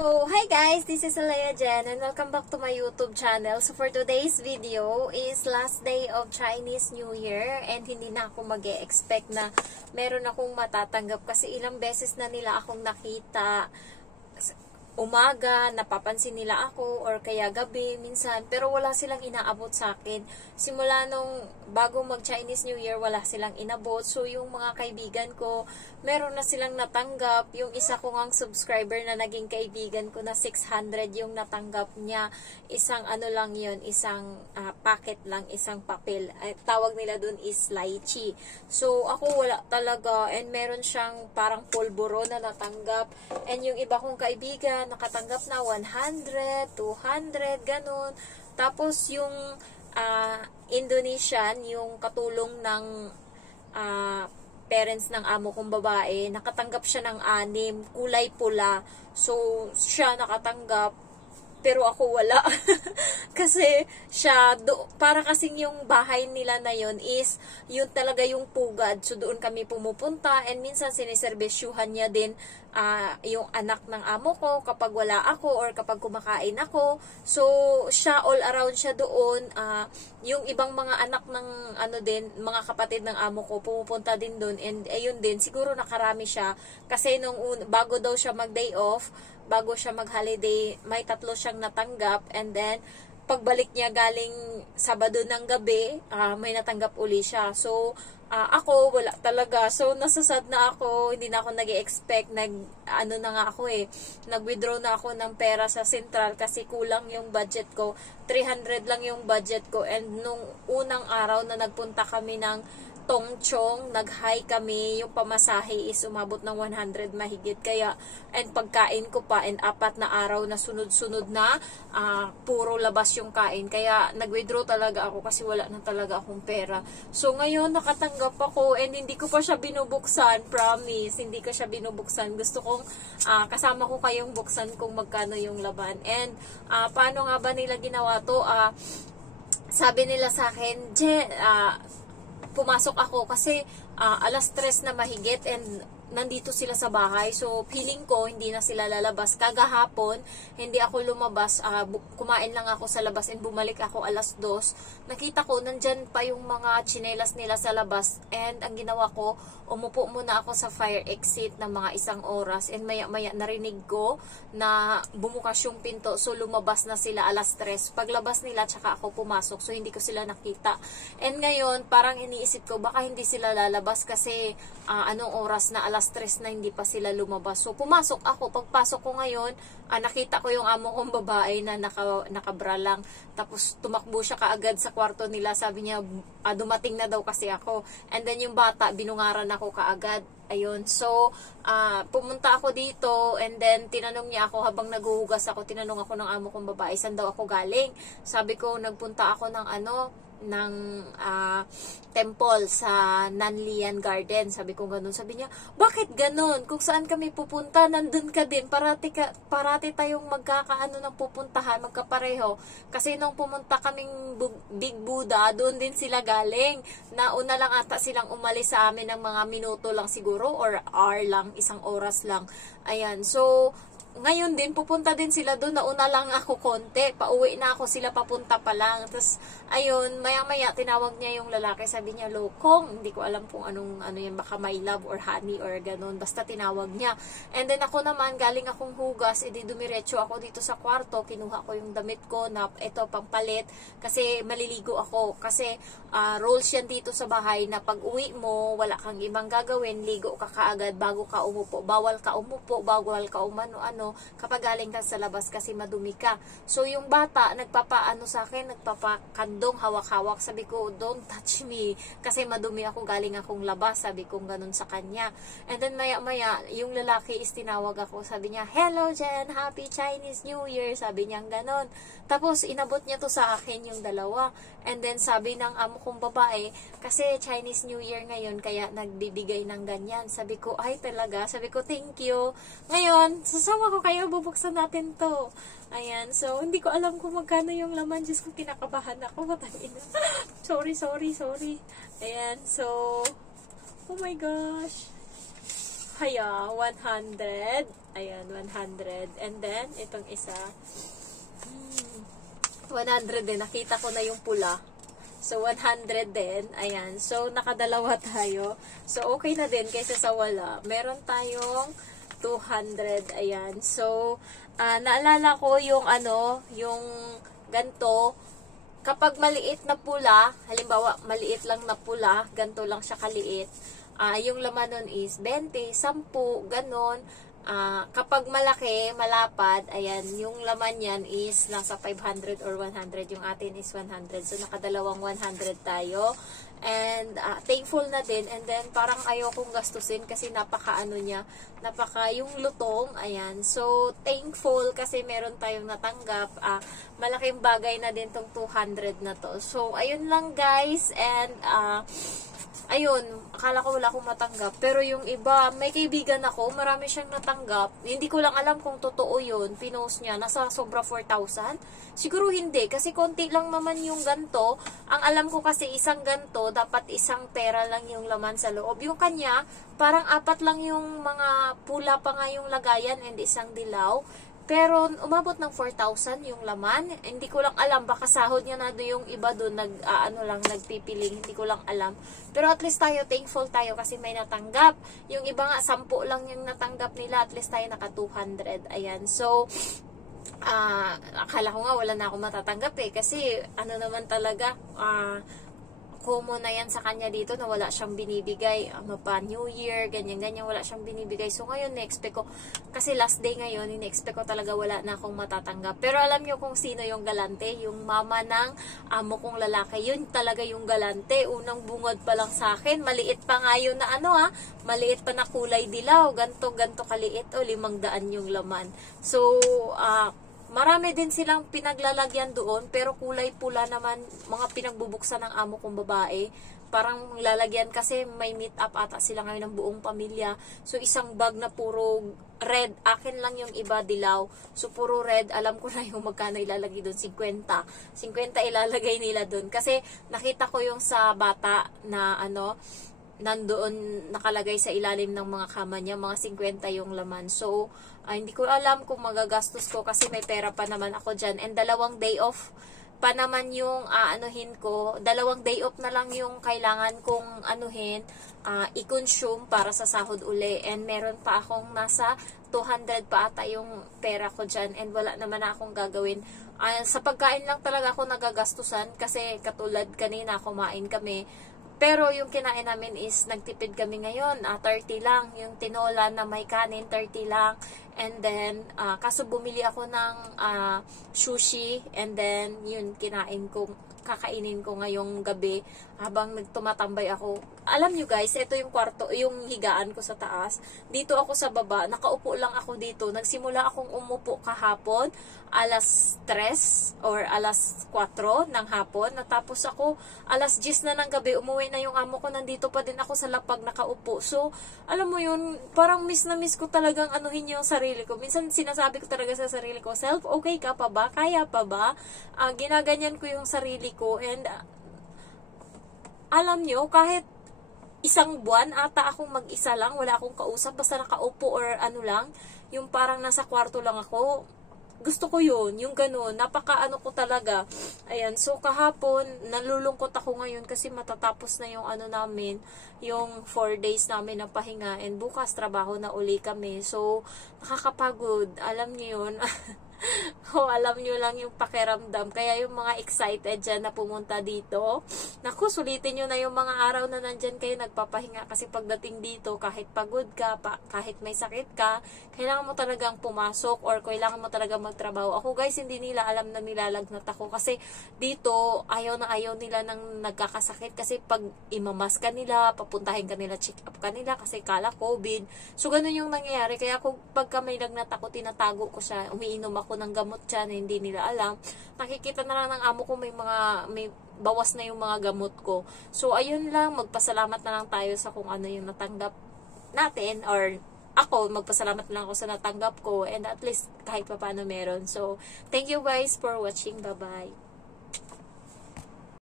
So, hi guys! This is Alea Jen and welcome back to my YouTube channel. So, for today's video is last day of Chinese New Year and hindi na ako mag-e-expect na meron akong matatanggap kasi ilang beses na nila akong nakita umaga, napapansin nila ako or kaya gabi minsan, pero wala silang inaabot sa akin. Simula nung bago mag-Chinese New Year, wala silang inabot. So, yung mga kaibigan ko, meron na silang natanggap. Yung isa ko ngang subscriber na naging kaibigan ko na 600 yung natanggap niya. Isang ano lang yun, isang packet lang, isang papel. Tawag nila dun is lychee. So, ako wala talaga. And meron siyang parang pulburo na natanggap. And yung iba kong kaibigan, nakatanggap na 100, 200, ganun. Tapos yung Indonesian, yung katulong ng parents ng amo kong babae, nakatanggap siya ng 6, kulay pula. So, siya nakatanggap, pero ako wala. Kasi siya, para kasing yung bahay nila na yun is, yun talaga yung pugad. So, doon kami pumupunta and minsan siniservesyuhan niya din yung anak ng amo ko kapag wala ako or kapag kumakain ako. So, siya all around siya doon. Yung ibang mga anak ng mga kapatid ng amo ko pumupunta din doon and ayun din, siguro nakarami siya kasi bago daw siya mag-day off, bago siya mag-holiday, may 3 siyang natanggap and then pagbalik niya galing Sabado ng gabi, may natanggap uli siya. So, ako, wala talaga. So, nasasad na ako, hindi na ako nag-expect, nag-withdraw na ako ng pera sa Central kasi kulang yung budget ko. 300 lang yung budget ko and nung unang araw na nagpunta kami ng Tongchong, nag-high kami, yung pamasahe is umabot ng 100 mahigit. Kaya, and pagkain ko pa, and 4 na araw na sunod-sunod na, puro labas yung kain. Kaya, nag-withdraw talaga ako kasi wala na talaga akong pera. So, ngayon, nakatanggap ako, and hindi ko pa siya binubuksan, promise, hindi ko siya binubuksan. Gusto kong, kasama ko kayong buksan kung magkano yung laban. And, paano nga ba nila ginawa to? Sabi nila sa akin, pumasok ako kasi 3:00 na mahigit and nandito sila sa bahay. So, feeling ko, hindi na sila lalabas. Kagahapon, hindi ako lumabas. Kumain lang ako sa labas and bumalik ako 2:00. Nakita ko, nandyan pa yung mga tsinelas nila sa labas. And ang ginawa ko, umupo muna ako sa fire exit ng mga 1 oras. And maya-maya narinig ko na bumukas yung pinto. So, lumabas na sila 3:00. Paglabas nila, tsaka ako pumasok. So, hindi ko sila nakita. And ngayon, parang iniisip ko, baka hindi sila lalabas kasi anong oras na 3:00 na hindi pa sila lumabas. So, pumasok ako. Pagpasok ko ngayon, nakita ko yung amo kong babae na nakabra lang. Tapos, tumakbo siya kaagad sa kwarto nila. Sabi niya, dumating na daw kasi ako. And then, yung bata, binungaran ako kaagad. Ayun. So, pumunta ako dito and then tinanong niya ako habang naghuhugas ako. Tinanong ako ng amo kong babae, saan daw ako galing? Sabi ko, nagpunta ako ng temple sa Nanlian Garden. Sabi ko ganun. Sabi niya, bakit ganun? Kung saan kami pupunta, nandun ka din. Parati tayong magkakaano ng pupuntahan, magkapareho. Kasi nung pumunta kaming Big Buddha, doon din sila galing. Nauna lang ata silang umalis sa amin ng mga minuto lang siguro or hour lang, 1 oras lang. Ayan. So, ngayon din, pupunta din sila doon. Nauna lang ako konti. Pauwi na ako sila, papunta pa lang. Tapos, ayun, maya-maya, tinawag niya yung lalaki. Sabi niya, Lokong. Hindi ko alam kung ano yan, baka my love or honey or ganun. Basta tinawag niya. And then ako naman, galing akong hugas, edi dumiretso ako dito sa kwarto. Kinuha ko yung damit ko na ito, pampalit. Kasi maliligo ako. Kasi rules yan dito sa bahay na pag uwi mo, wala kang ibang gagawin, ligo ka kaagad bago ka umupo. Bawal ka umupo, bawal ka umano-ano kapag galing ka sa labas kasi madumi ka. So, yung bata, nagpapaano sa akin, nagpapakandong, hawak-hawak. Sabi ko, don't touch me. Kasi madumi ako, galing akong labas. Sabi ko, ganun sa kanya. And then, maya-maya, yung lalaki is tinawag ako. Sabi niya, hello Jen, happy Chinese New Year. Sabi niya, ganun. Tapos, inabot niya to sa akin yung dalawa. And then, sabi ng amo kong babae, kasi Chinese New Year ngayon, kaya nagbibigay ng ganyan. Sabi ko, ay talaga. Sabi ko, thank you. Ngayon, sasama ko kayo, bubuksan natin to. Ayan, so, hindi ko alam kung magkano yung laman. Diyos ko, kinakabahan ako. sorry. Ayan, so, oh my gosh. kaya 100. Ayan, 100. And then, itong isa. 100 din. Nakita ko na yung pula. So, 100 din. Ayan. So, nakadalawa tayo. So, okay na din kaysa sa wala. Meron tayong 200. Ayan. So, naalala ko yung yung ganto. Kapag maliit na pula, halimbawa, maliit lang na pula, ganto lang siya kaliit. Yung laman nun is 20, 10, ganon. Kapag malaki, malapad, ayan, yung laman yan is nasa 500 or 100. Yung atin is 100. So, nakadalawang 100 tayo. And, thankful na din. And then, parang ayokong gastusin kasi yung lutong, ayan. So, thankful kasi meron tayong natanggap. Malaking bagay na din tong 200 na to. So, ayun lang guys. And, ayun, akala ko wala akong matanggap. Pero yung iba, may kaibigan ako, marami siyang natanggap. Hindi ko lang alam kung totoo yun. Pinost niya, nasa sobra 4,000. Siguro hindi, kasi konti lang naman yung ganto. Ang alam ko kasi isang ganto, dapat isang pera lang yung laman sa loob. Yung kanya, parang 4 lang yung mga pula pa nga yung lagayan and isang dilaw. Pero umabot ng 4,000 yung laman. Hindi ko lang alam, baka sahod niya na yung iba doon nagpipiling, hindi ko lang alam. Pero at least tayo thankful tayo kasi may natanggap. Yung iba nga 10 lang yung natanggap nila, at least tayo naka 200. Ayan. So akala ko nga wala na akong matatanggap kasi naman talaga common na yan sa kanya dito na wala siyang binibigay, pa New Year, ganyan-ganyan, wala siyang binibigay. So, ngayon, na-expect ko, kasi last day ngayon, in-expect ko talaga wala na akong matatanggap. Pero alam niyo kung sino yung galante? Yung mama ng amo kong lalaki. Yun talaga yung galante. Unang bungad pa lang sa akin. Maliit pa nga yun na maliit pa na kulay dilaw. Ganto kaliit. 500 yung laman. So, marami din silang pinaglalagyan doon, pero kulay pula naman, mga pinagbubuksan ng amo kong babae. Parang lalagyan kasi may meet up ata sila ngayon ng buong pamilya. So, isang bag na puro red. Akin lang yung iba dilaw. So, puro red. Alam ko na yung magkano ilalagay doon. 50. 50 ilalagay nila doon. Kasi nakita ko yung sa bata na nandoon nakalagay sa ilalim ng mga kama niya, mga 50 yung laman. So, hindi ko alam kung magagastos ko kasi may pera pa naman ako dyan. And 2 day off pa naman yung ko. 2 day off na lang yung kailangan kong i-consume para sa sahod uli. And meron pa akong nasa 200 pa ata yung pera ko dyan. And wala naman akong gagawin. Sa pagkain lang talaga ako nagagastusan kasi katulad kanina kumain kami. Pero yung kinain namin is nagtipid kami ngayon, 30 lang. Yung tinola na may kanin, 30 lang. And then, kaso bumili ako ng sushi. And then, yun, kakainin ko ngayong gabi habang nagtumatambay ako. Alam nyo guys, ito yung kwarto, yung higaan ko sa taas. Dito ako sa baba, nakaupo lang ako dito. Nagsimula akong umupo kahapon, alas 3 or alas 4 ng hapon. Natapos ako, alas 10 na ng gabi, umuwi na yung amo ko, nandito pa din ako sa lapag nakaupo. So, alam mo yun, parang miss na miss ko talagang yung sarili ko. Minsan sinasabi ko talaga sa sarili ko, self, okay ka pa ba? Kaya pa ba? Ginaganyan ko yung sarili ko and alam nyo, kahit isang buwan ata akong mag-isa lang, wala akong kausap, basta nakaupo or lang, yung parang nasa kwarto lang ako. Gusto ko yun, yung ganun, ko talaga. Ayan, so kahapon, nalulungkot ako ngayon kasi matatapos na yung namin, yung 4 days namin na pahinga, and bukas trabaho na uli kami. So, nakakapagod, alam niyo yun. Alam nyo lang yung pakiramdam. Kaya yung mga excited dyan na pumunta dito, naku, sulitin nyo na yung mga araw na nandyan kayo nagpapahinga. Kasi pagdating dito, kahit pagod ka, kahit may sakit ka, kailangan mo talagang pumasok or kailangan mo talagang magtrabaho. Ako guys, hindi nila alam na nilalagnat ako. Kasi dito, ayaw nila nang nagkakasakit. Kasi pag imamas ka nila, papuntahin ka nila, check up ka nila kasi kala COVID. So, ganun yung nangyayari. Kaya kung pagka may lagnat ako, tinatago ko siya, umiinom ako ng gamot dyan, hindi nila alam. Nakikita na lang ng amo ko may bawas na yung mga gamot ko. So, ayun lang, magpasalamat na lang tayo sa kung ano yung natanggap natin, or ako, magpasalamat na lang ako sa natanggap ko, and at least kahit pa paano meron. So, thank you guys for watching. Bye-bye.